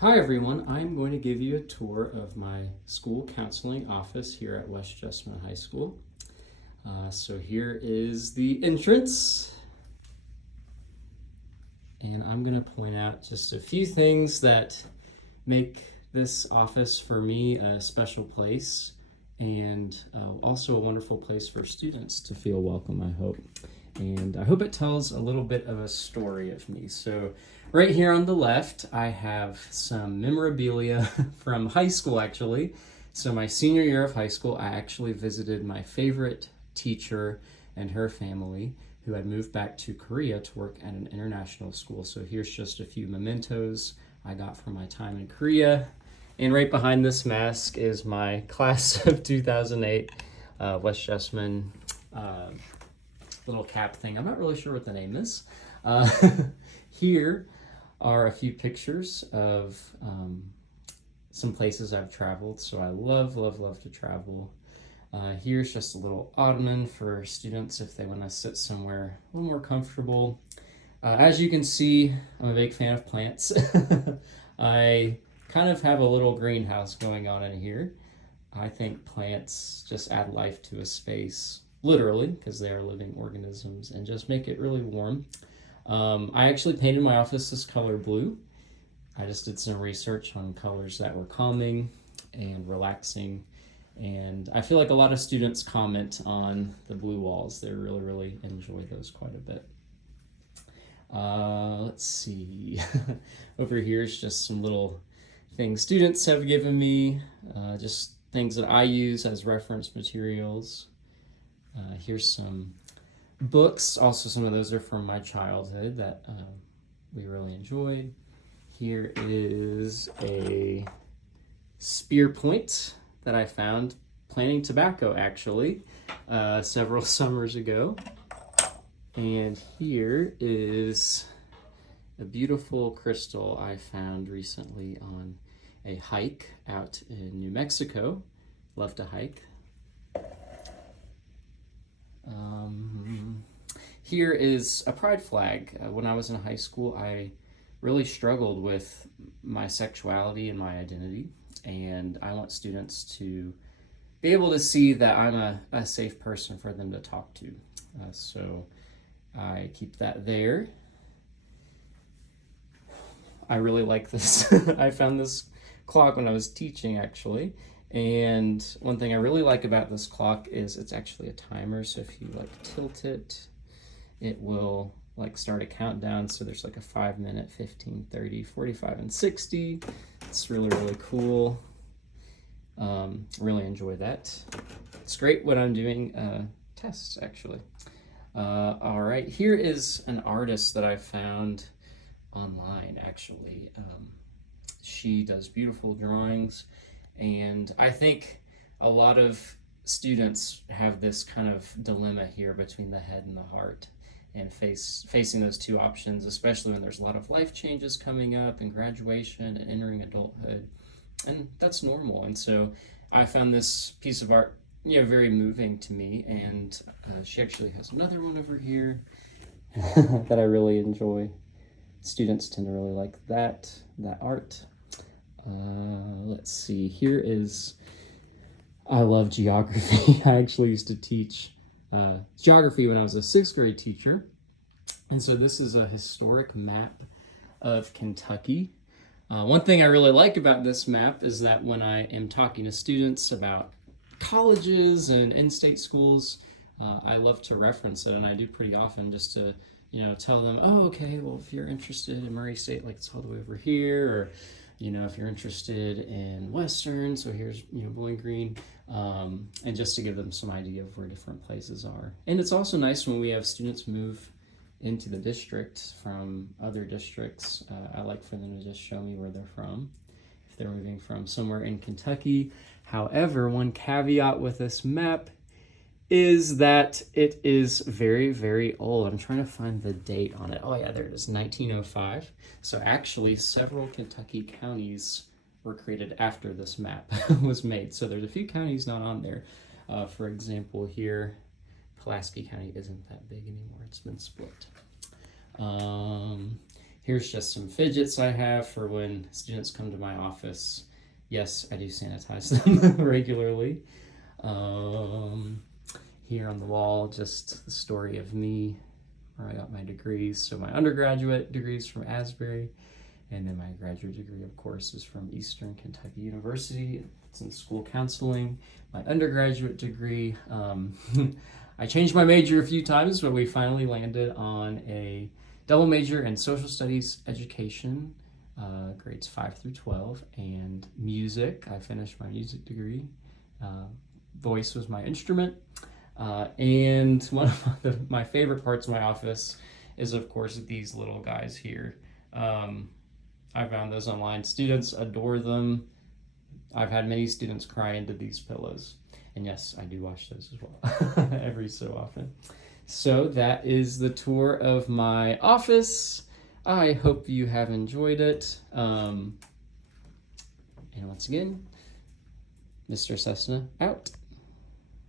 Hi everyone, I'm going to give you a tour of my school counseling office here at West Jessamine High School. So here is the entrance, and I'm going to point out just a few things that make this office for me a special place and also a wonderful place for students to feel welcome, I hope. And I hope it tells a little bit of a story of me. So right here on the left, I have some memorabilia from high school, actually. So my senior year of high school, I actually visited my favorite teacher and her family who had moved back to Korea to work at an international school. So here's just a few mementos I got from my time in Korea. And right behind this mask is my class of 2008 West Jessamine little cap thing. I'm not really sure what the name is. Uh, Here are a few pictures of some places I've traveled. So I love, love, love to travel. Here's just a little ottoman for students if they want to sit somewhere a little more comfortable. As you can see, I'm a big fan of plants. I kind of have a little greenhouse going on in here. I think plants just add life to a space, literally, because they are living organisms, and just make it really warm. I actually painted my office this color blue. I just did some research on colors that were calming and relaxing, and I feel like a lot of students comment on the blue walls. They really, really enjoy those quite a bit. Let's see. Over here is just some little things students have given me, just things that I use as reference materials. Here's some books. Also, some of those are from my childhood that we really enjoyed. Here is a spear point that I found planting tobacco, actually, several summers ago. And here is a beautiful crystal I found recently on a hike out in New Mexico. Love to hike. Here is a pride flag. When I was in high school, I really struggled with my sexuality and my identity, and I want students to be able to see that I'm a safe person for them to talk to. So I keep that there. I really like this. I found this clock when I was teaching, actually. And one thing I really like about this clock is it's actually a timer. So if you like tilt it, it will like start a countdown. So there's like a 5 minute, 15, 30, 45, and 60. It's really, really cool. Really enjoy that. It's great when I'm doing tests, actually. All right, here is an artist that I found online, actually. She does beautiful drawings, and I think a lot of students have this kind of dilemma here between the head and the heart, and facing those two options, especially when there's a lot of life changes coming up and graduation and entering adulthood, and that's normal. And so I found this piece of art very moving to me, and she actually has another one over here that I really enjoy. Students tend to really like that art. Let's see, here is, I love geography. I actually used to teach geography when I was a 6th grade teacher, and so this is a historic map of Kentucky. One thing I really like about this map is that when I am talking to students about colleges and in-state schools, I love to reference it, and I do pretty often, just to tell them, oh, okay, well, if you're interested in Murray State, like it's all the way over here, or if you're interested in Western, so here's Bowling Green, and just to give them some idea of where different places are. And it's also nice when we have students move into the district from other districts. I like for them to just show me where they're from, if they're moving from somewhere in Kentucky. However, one caveat with this map is that it is very, very old. I'm trying to find the date on it. Oh yeah, there it is, 1905. So actually several Kentucky counties were created after this map was made. So there's a few counties not on there. For example, here, Pulaski County isn't that big anymore. It's been split. Here's just some fidgets I have for when students come to my office. Yes, I do sanitize them regularly. Here on the wall, just the story of me, where I got my degrees. So my undergraduate degrees from Asbury, and then my graduate degree, of course, is from Eastern Kentucky University. It's in school counseling. My undergraduate degree, I changed my major a few times, but we finally landed on a double major in social studies education, grades 5 through 12, and music. I finished my music degree. Voice was my instrument. And one of my favorite parts of my office is, of course, these little guys here. I found those online. Students adore them. I've had many students cry into these pillows. And yes, I do wash those as well every so often. So that is the tour of my office. I hope you have enjoyed it. And once again, Mr. Cessna out.